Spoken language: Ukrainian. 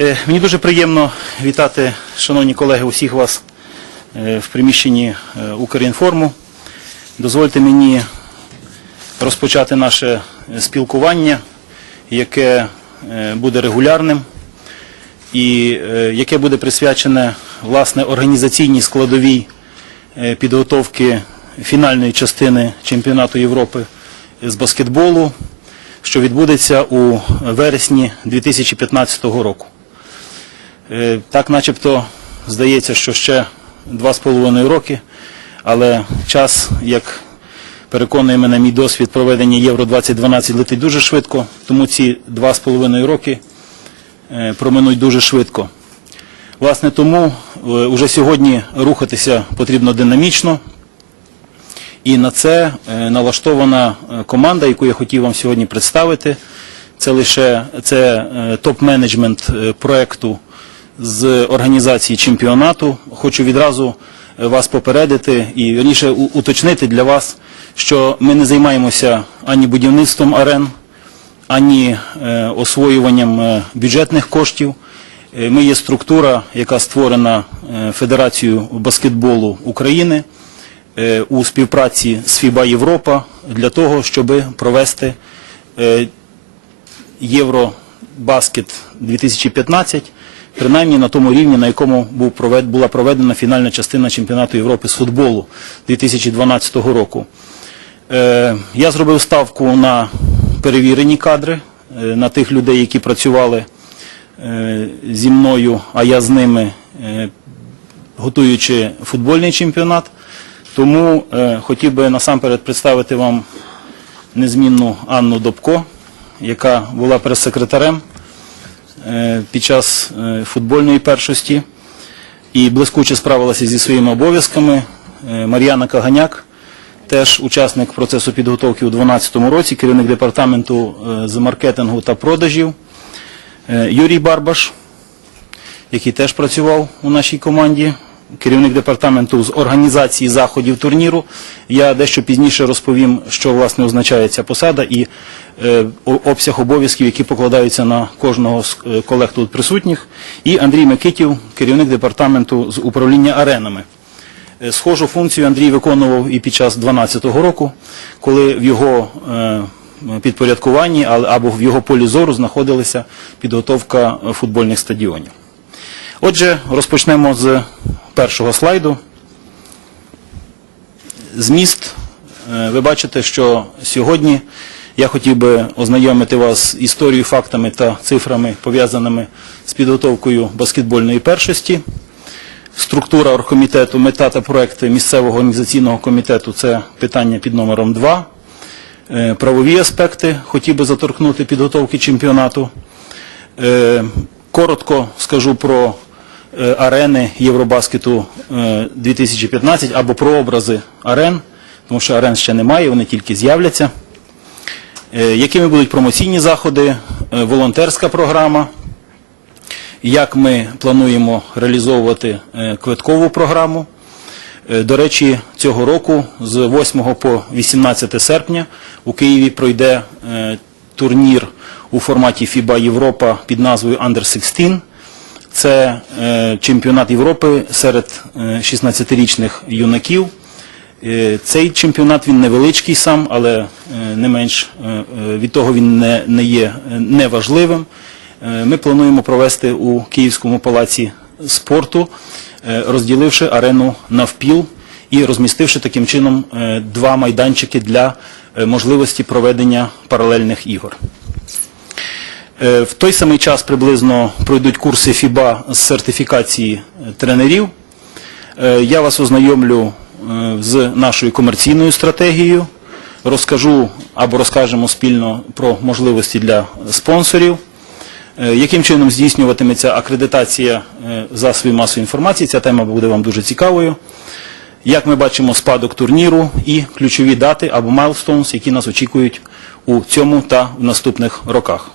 Е, Мені дуже приємно вітати, шановні колеги, усіх вас е, в приміщенні е, Укрінформу. Дозвольте мені розпочати наше спілкування, яке буде регулярним і яке буде присвячене власне організаційній складовій підготовки фінальної частини чемпіонату Європи з баскетболу, що відбудеться у вересні 2015 року. Е, Так начебто здається, що ще два з половиною роки, але час, як переконує мене мій досвід проведення Євро 2012 летить дуже швидко, тому ці два з половиною роки е, проминуть дуже швидко. Власне, тому е, уже сьогодні рухатися потрібно динамічно. І на це е, налаштована е, команда, яку я хотів вам сьогодні представити. Це лише е, топ-менеджмент е, проекту з організації чемпіонату. Хочу відразу е, вас попередити і вірніше уточнити для вас, що ми не займаємося ані будівництвом арен, ані е, освоюванням е, бюджетних коштів. Ми є структура, яка створена Федерацією баскетболу України у співпраці з ФІБА Європа для того, щоб провести е, Євробаскет 2015, принаймні на тому рівні, на якому був була проведена фінальна частина чемпіонату Європи з футболу 2012 року. Е, Я зробив ставку на перевірені кадри, е, на тих людей, які працювали е, зі мною, а я з ними, е, готуючи футбольний чемпіонат. Тому е, хотів би насамперед представити вам незмінну Анну Добко, яка була прес-секретарем е, під час е, футбольної першості і блискуче справилася зі своїми обов'язками. Е, Мар'яна Каганяк, теж учасник процесу підготовки у 2012 році, керівник департаменту з маркетингу та продажів. Юрій Барбаш, який теж працював у нашій команді, керівник департаменту з організації заходів турніру. Я дещо пізніше розповім, що власне означає ця посада і е, обсяг обов'язків, які покладаються на кожного з е, колег тут присутніх. І Андрій Микитів, керівник департаменту з управління аренами. Е, Схожу функцію Андрій виконував і під час 2012 року, коли в його підпорядкуванні або в його полі зору знаходилася підготовка футбольних стадіонів. Отже, розпочнемо з першого слайду. Зміст. Е, Ви бачите, що сьогодні я хотів би ознайомити вас з історією, фактами та цифрами, пов'язаними з підготовкою баскетбольної першості. Структура оргкомітету, мета та проекти місцевого організаційного комітету це питання під номером 2. Е, Правові аспекти хотів би заторкнути підготовки чемпіонату. Е, Коротко скажу про арени Євробаскету е, 2015 або про образи арен, тому що арен ще немає, вони тільки з'являться. Е, Якими будуть промоційні заходи, е, волонтерська програма, як ми плануємо реалізовувати е, квиткову програму. Е, До речі, цього року з 8 по 18 серпня у Києві пройде е, турнір у форматі FIBA Європа під назвою Under 16. Це е, чемпіонат Європи серед е, 16-річних юнаків. Е, Цей чемпіонат він невеличкий сам, але е, не менш е, е, від того він не, не є е, неважливим. Е, Ми плануємо провести у Київському палаці спорту, е, розділивши арену навпіл і розмістивши таким чином е, два майданчики для е, можливості проведення паралельних ігор. Е, В той самий час приблизно пройдуть курси ФІБА з сертифікації е, тренерів. Е, Я вас ознайомлю з нашою комерційною стратегією, розкажу або розкажемо спільно про можливості для спонсорів, яким чином здійснюватиметься акредитація засобів масової інформації. Ця тема буде вам дуже цікавою. Як ми бачимо спадок турніру і ключові дати або milestones, які нас очікують у цьому та в наступних роках.